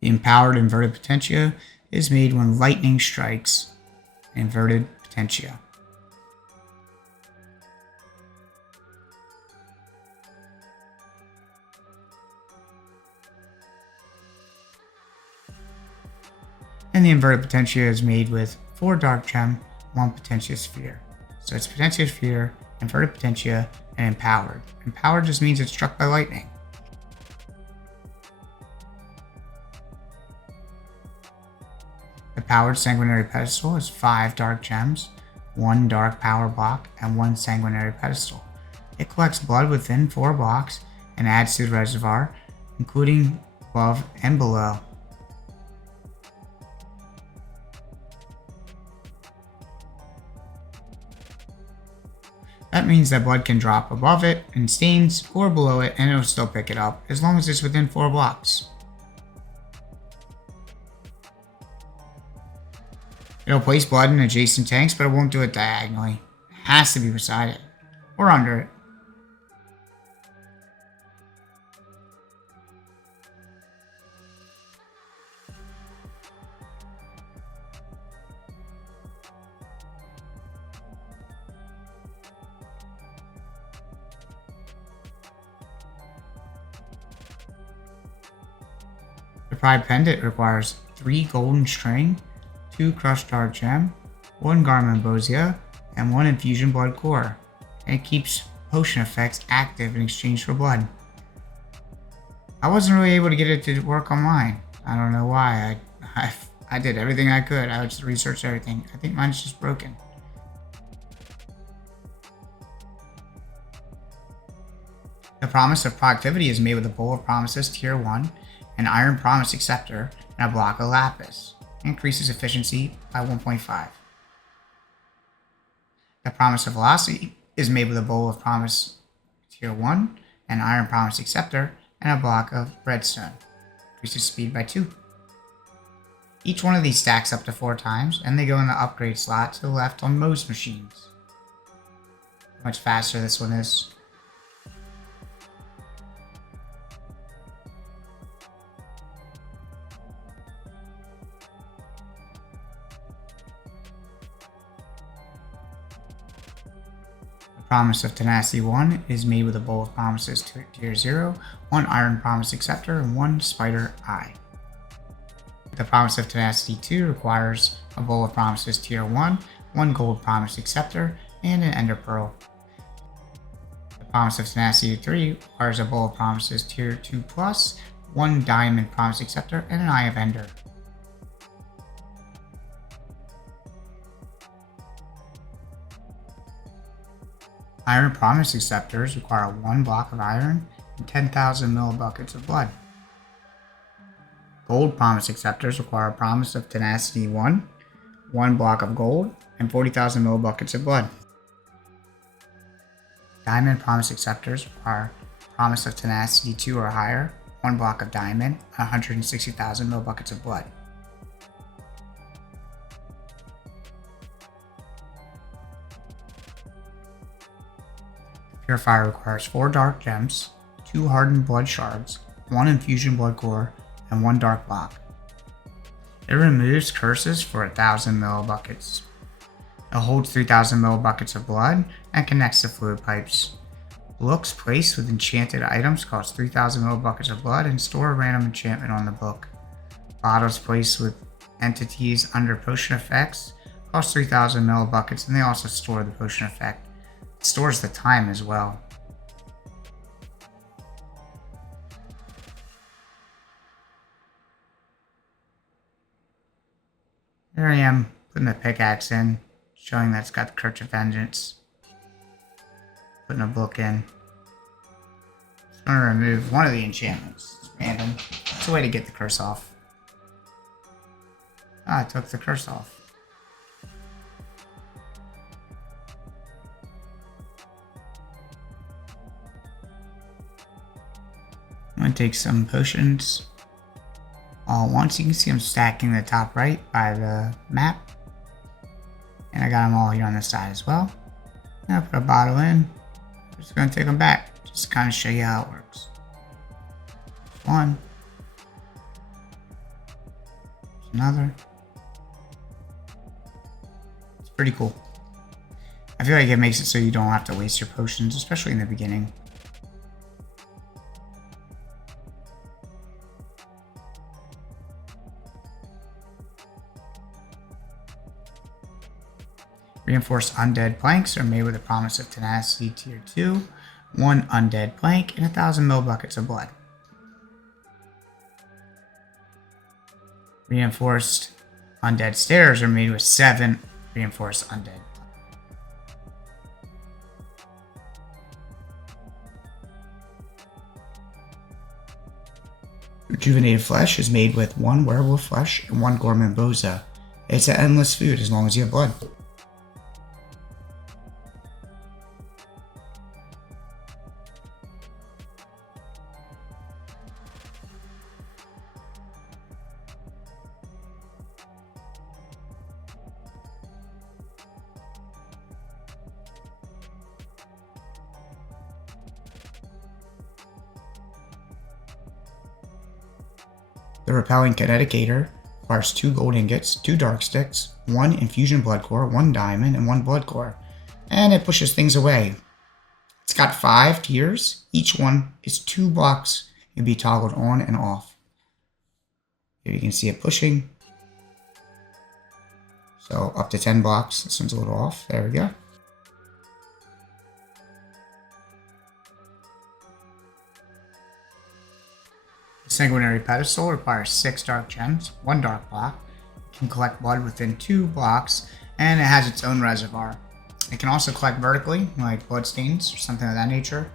The Empowered Inverted Potentia is made when lightning strikes an inverted Potentia. And the Inverted Potentia is made with 4 Dark Gem, 1 Potentia Sphere. So it's Potentia Sphere, Inverted Potentia, and Empowered. Empowered just means it's struck by lightning. The Powered Sanguinary Pedestal is 5 Dark Gems, 1 Dark Power Block, and 1 Sanguinary Pedestal. It collects blood within 4 blocks and adds to the reservoir, including above and below. That means that blood can drop above it in stains or below it and it'll still pick it up as long as it's within 4 blocks. It'll place blood in adjacent tanks, but it won't do it diagonally. It has to be beside it or under it. The Pride Pendant requires 3 golden string, 2 crushed dark gem, 1 garmonbosia, and 1 infusion blood core, and it keeps potion effects active in exchange for blood. I wasn't really able to get it to work on mine. I don't know why. I did everything I could. I just researched everything. I think mine's just broken. The Promise of Productivity is made with a Bowl of Promises Tier 1, an Iron Promise Acceptor, and a block of Lapis. It increases efficiency by 1.5. The Promise of Velocity is made with a Bowl of Promise Tier 1, an Iron Promise Acceptor, and a block of Redstone. Increases speed by 2. Each one of these stacks up to 4 times, and they go in the upgrade slot to the left on most machines. How much faster this one is. Promise of Tenacity 1 is made with a Bowl of Promises Tier 0, 1 Iron Promise Acceptor, and 1 Spider Eye. The Promise of Tenacity 2 requires a Bowl of Promises Tier 1, 1 Gold Promise Acceptor, and an Ender Pearl. The Promise of Tenacity 3 requires a Bowl of Promises Tier 2 Plus, 1 Diamond Promise Acceptor, and an Eye of Ender. Iron Promise Acceptors require 1 block of iron and 10,000 millibuckets of blood. Gold Promise Acceptors require a Promise of Tenacity 1, 1 block of gold, and 40,000 millibuckets of blood. Diamond Promise Acceptors require Promise of Tenacity 2 or higher, 1 block of diamond, and 160,000 millibuckets of blood. Purifier requires 4 dark gems, 2 hardened blood shards, 1 infusion blood core, and 1 dark block. It removes curses for 1,000 millibuckets. It holds 3,000 millibuckets of blood and connects to fluid pipes. Books placed with enchanted items cost 3,000 millibuckets of blood and store a random enchantment on the book. Bottles placed with entities under potion effects cost 3,000 millibuckets, and they also store the potion effect. It stores the time as well. There I am, putting the pickaxe in, showing that it's got the Curse of Vengeance. Putting a book in. Just going to remove one of the enchantments. It's random. It's a way to get the curse off. I took the curse off. I'm going to take some potions all at once. You can see I'm stacking the top right by the map. And I got them all here on the side as well. Now put a bottle in. I'm just going to take them back. Just to kind of show you how it works. There's one. There's another. It's pretty cool. I feel like it makes it so you don't have to waste your potions, especially in the beginning. Reinforced undead planks are made with a Promise of Tenacity Tier 2, 1 undead plank, and 1,000 millibuckets of blood. Reinforced undead stairs are made with 7 reinforced undead. Rejuvenated Flesh is made with 1 werewolf flesh and 1 garmonbosia. It's an endless food as long as you have blood. The Repelling Kineticator requires 2 gold ingots, 2 dark sticks, 1 infusion blood core, 1 diamond, and 1 blood core. And it pushes things away. It's got 5 tiers. Each one is 2 blocks. It can be toggled on and off. Here you can see it pushing. So up to 10 blocks. This one's a little off. There we go. The Sanguinary Pedestal requires 6 dark gems, 1 dark block. It can collect blood within 2 blocks, and it has its own reservoir. It can also collect vertically, like bloodstains or something of that nature.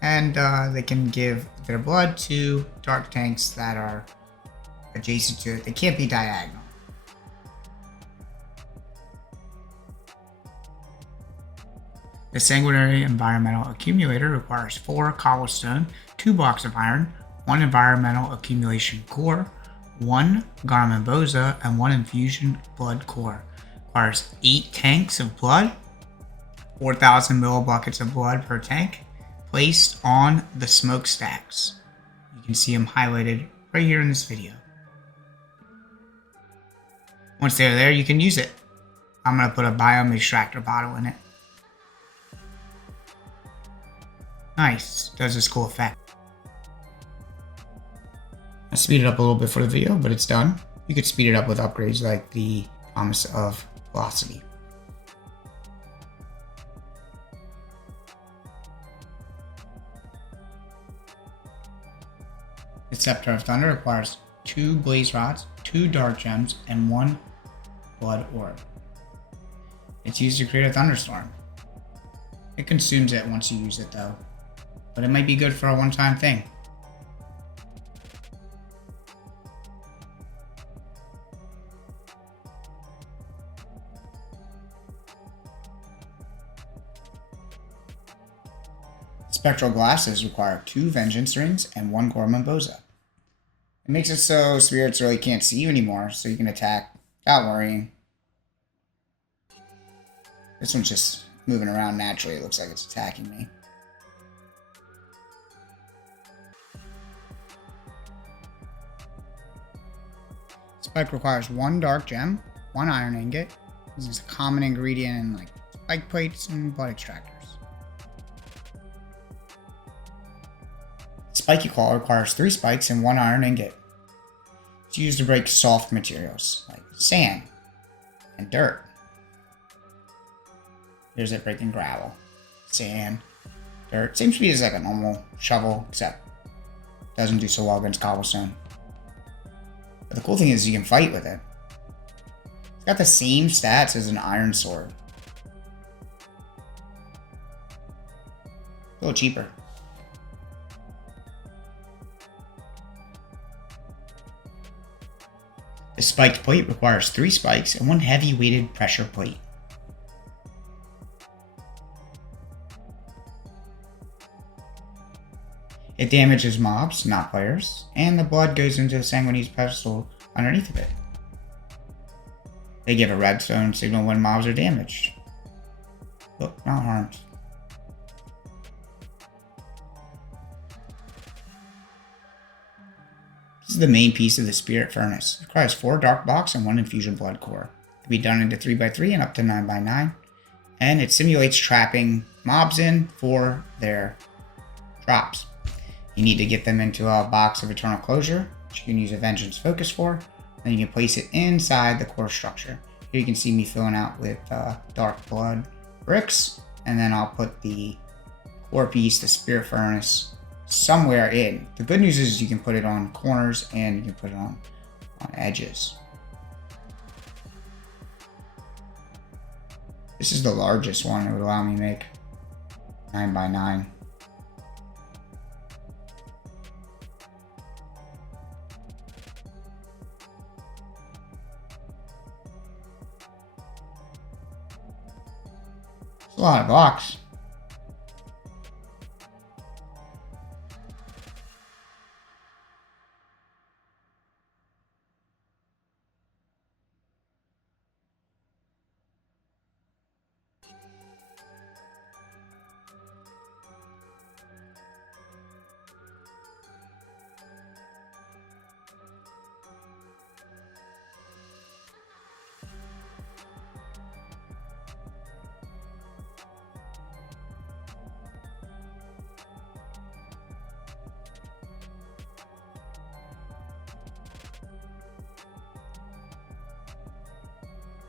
And they can give their blood to dark tanks that are adjacent to it. They can't be diagonal. The Sanguinary Environmental Accumulator requires 4 Cobblestone, 2 blocks of iron, 1 Environmental Accumulation core, 1 Garmin Boza, and 1 Infusion Blood core. Requires 8 tanks of blood, 4,000 millibuckets of blood per tank, placed on the smokestacks. You can see them highlighted right here in this video. Once they're there, you can use it. I'm going to put a Biome Extractor bottle in it. Nice, does this cool effect. I speed it up a little bit for the video, but it's done. You could speed it up with upgrades like the Promise of Velocity. The Scepter of Thunder requires 2 blaze rods, 2 dark gems, and 1 blood orb. It's used to create a thunderstorm. It consumes it once you use it though, but it might be good for a one-time thing. Spectral glasses require 2 vengeance rings and 1 Gorman Boza. It makes it so spirits really can't see you anymore, so you can attack without worrying. This one's just moving around naturally. It looks like it's attacking me. Spike requires 1 dark gem, 1 iron ingot. This is a common ingredient in like spike plates and blood extractors. Spiky Claw requires 3 spikes and 1 iron ingot. It's used to break soft materials like sand and dirt. Here's it breaking gravel, sand, dirt. Same speed as like a normal shovel, except doesn't do so well against cobblestone. But the cool thing is you can fight with it. It's got the same stats as an iron sword. A little cheaper. The spiked plate requires 3 spikes and 1 heavy weighted pressure plate. It damages mobs, not players, and the blood goes into the Sanguinary Pedestal underneath of it. They give a redstone signal when mobs are damaged. Look, not harmed. This is the main piece of the Spirit Furnace. It requires 4 dark blocks and 1 infusion blood core. It can be done into 3x3 and up to 9x9. And it simulates trapping mobs in for their drops. You need to get them into a box of Eternal Closure, which you can use a Vengeance Focus for. Then you can place it inside the core structure. Here you can see me filling out with dark blood bricks. And then I'll put the core piece, the Spirit Furnace, somewhere in. The good news is you can put it on corners and you can put it on edges. This is the largest one. It would allow me to make 9x9. It's a lot of blocks.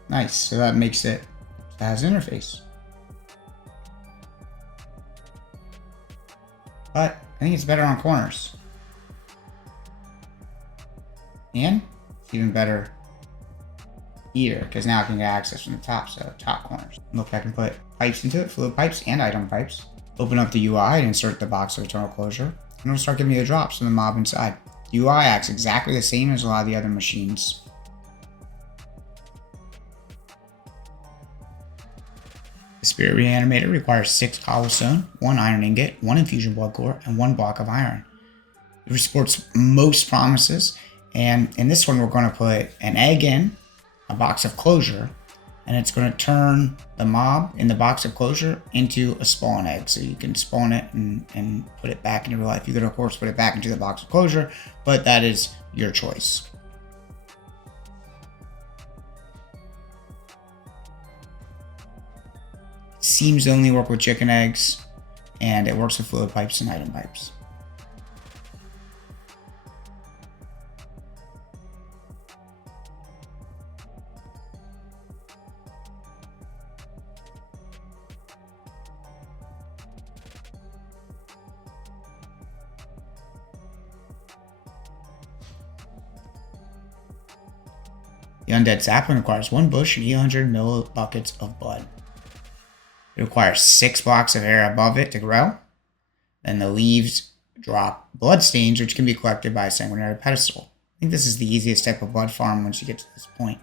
Nice, so that makes it as interface. But I think it's better on corners. And it's even better here, because now I can get access from the top, so top corners. Look, I can put pipes into it, fluid pipes and item pipes. Open up the UI and insert the box of eternal closure. And it'll start giving me the drops from the mob inside. The UI acts exactly the same as a lot of the other machines. The Spirit Reanimator requires 6 Cobblestone, 1 Iron Ingot, 1 Infusion Blood Core, and 1 block of Iron. It supports most promises, and in this one we're going to put an egg in, a box of closure, and it's going to turn the mob in the box of closure into a spawn egg. So you can spawn it and put it back into real life. You could, of course, put it back into the box of closure, but that is your choice. Seems to only work with chicken eggs, and it works with fluid pipes and item pipes. The Undead Sapling requires 1 bush and 800 millibuckets of blood. It requires 6 blocks of air above it to grow. Then the leaves drop blood stains, which can be collected by a Sanguinary Pedestal. I think this is the easiest type of blood farm once you get to this point.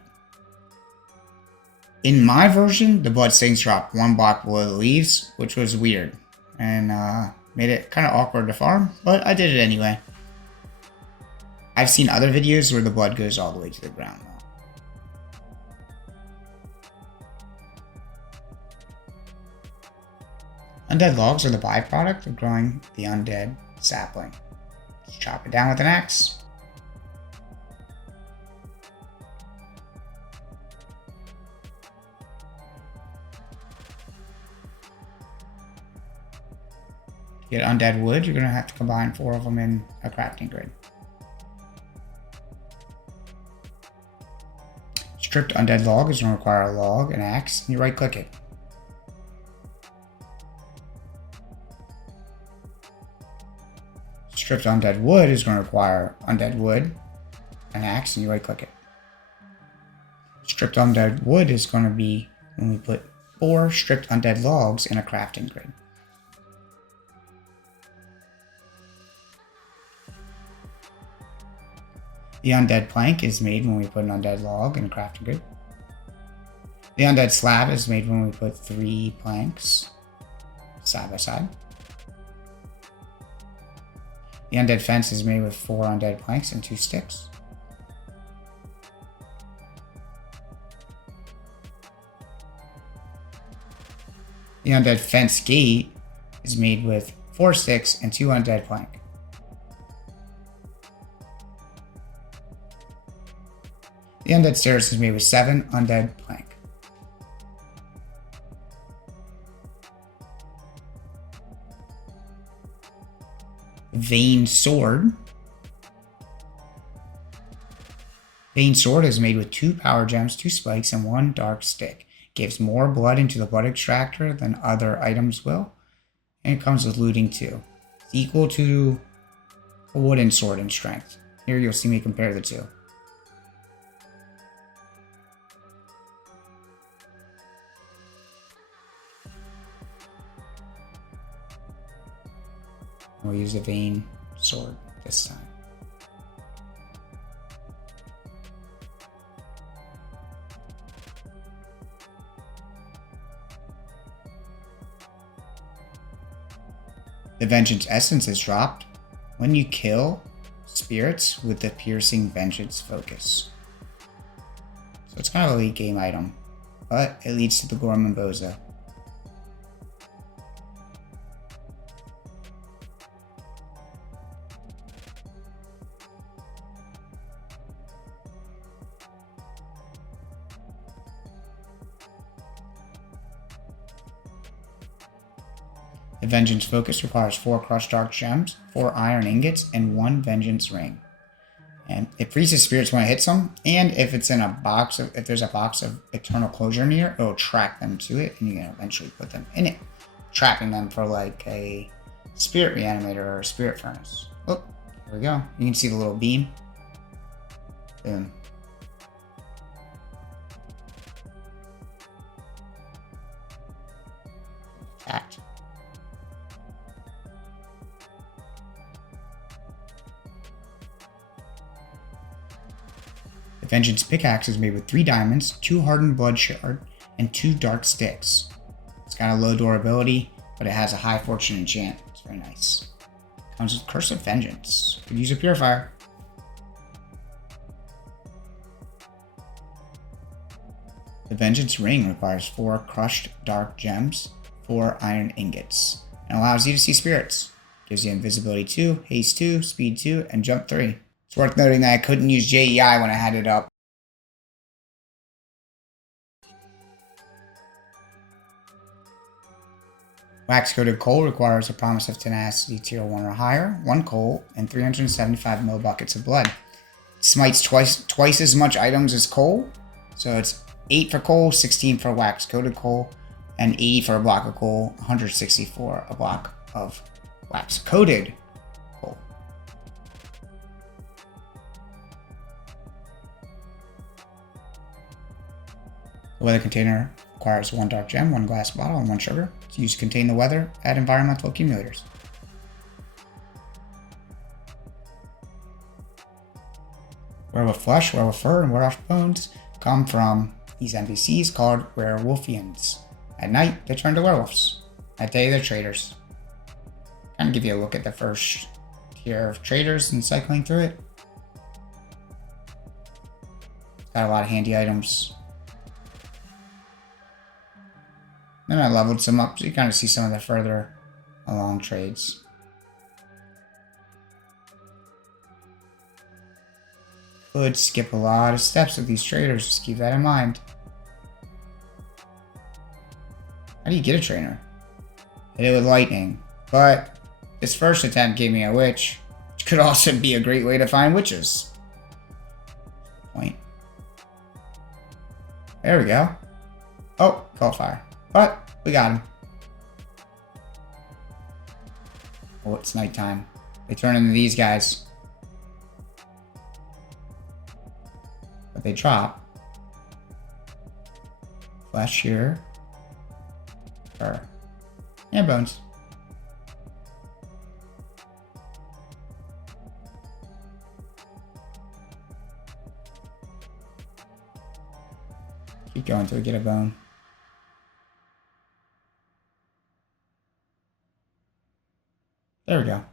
In my version, the blood stains drop 1 block below the leaves, which was weird and made it kind of awkward to farm, but I did it anyway. I've seen other videos where the blood goes all the way to the ground though. Undead logs are the byproduct of growing the undead sapling. Just chop it down with an axe. To get undead wood, you're going to have to combine 4 of them in a crafting grid. Stripped undead log is going to require a log, an axe, and you right click it. Stripped undead wood is going to require undead wood, an axe, and you right click it. Stripped undead wood is going to be when we put 4 stripped undead logs in a crafting grid. The undead plank is made when we put an undead log in a crafting grid. The undead slab is made when we put 3 planks side by side. The undead fence is made with 4 undead planks and 2 sticks. The undead fence gate is made with 4 sticks and 2 undead plank. The undead stairs is made with 7 undead plank. Vein sword. Vein sword is made with 2 power gems, 2 spikes, and 1 dark stick. Gives more blood into the blood extractor than other items will. And it comes with looting too. It's equal to a wooden sword in strength. Here you'll see me compare the two. We'll use a vein sword this time. The Vengeance Essence is dropped when you kill spirits with the Piercing Vengeance focus. So it's kind of a late game item, but it leads to the Gorman Boza. The Vengeance Focus requires 4 crushed dark gems, 4 iron ingots, and 1 Vengeance ring. And it freezes spirits when it hits them, and if it's in a box, if there's a box of Eternal Closure near, it'll track them to it, and you can eventually put them in it, trapping them for like a Spirit Reanimator or a Spirit Furnace. Oh, there we go. You can see the little beam. Boom. Attacked. The Vengeance Pickaxe is made with 3 diamonds, 2 Hardened Blood shard, and 2 dark sticks. It's got a low durability, but it has a high fortune enchant. It's very nice. Comes with Curse of Vengeance. Could use a Purifier. The Vengeance Ring requires 4 crushed dark gems, 4 iron ingots, and allows you to see spirits. Gives you invisibility 2, haste 2, speed 2, and jump 3. It's worth noting that I couldn't use JEI when I had it up. Wax-coated coal requires a promise of tenacity tier 1 or higher, 1 coal, and 375 millibuckets of blood. It smites twice as much items as coal, so it's 8 for coal, 16 for wax-coated coal, and 80 for a block of coal, 164 a block of wax-coated coal. The weather container requires 1 dark gem, 1 glass bottle, and 1 sugar. It's used to contain the weather at environmental accumulators. Werewolf flesh, werewolf fur, and werewolf bones come from these NPCs called werewolfians. At night, they turn to werewolves. At day, they're traders. Kind of give you a look at the first tier of traders and cycling through it. Got a lot of handy items. Then I leveled some up, so you kind of see some of the further along trades. Could skip a lot of steps with these traders, just keep that in mind. How do you get a trainer? Hit it with lightning, but this first attempt gave me a witch, which could also be a great way to find witches. Point. There we go. Oh, call fire. But we got him. Oh, it's nighttime. They turn into these guys. But they drop. Flesh here. Fur. And bones. Keep going until we get a bone. There we go.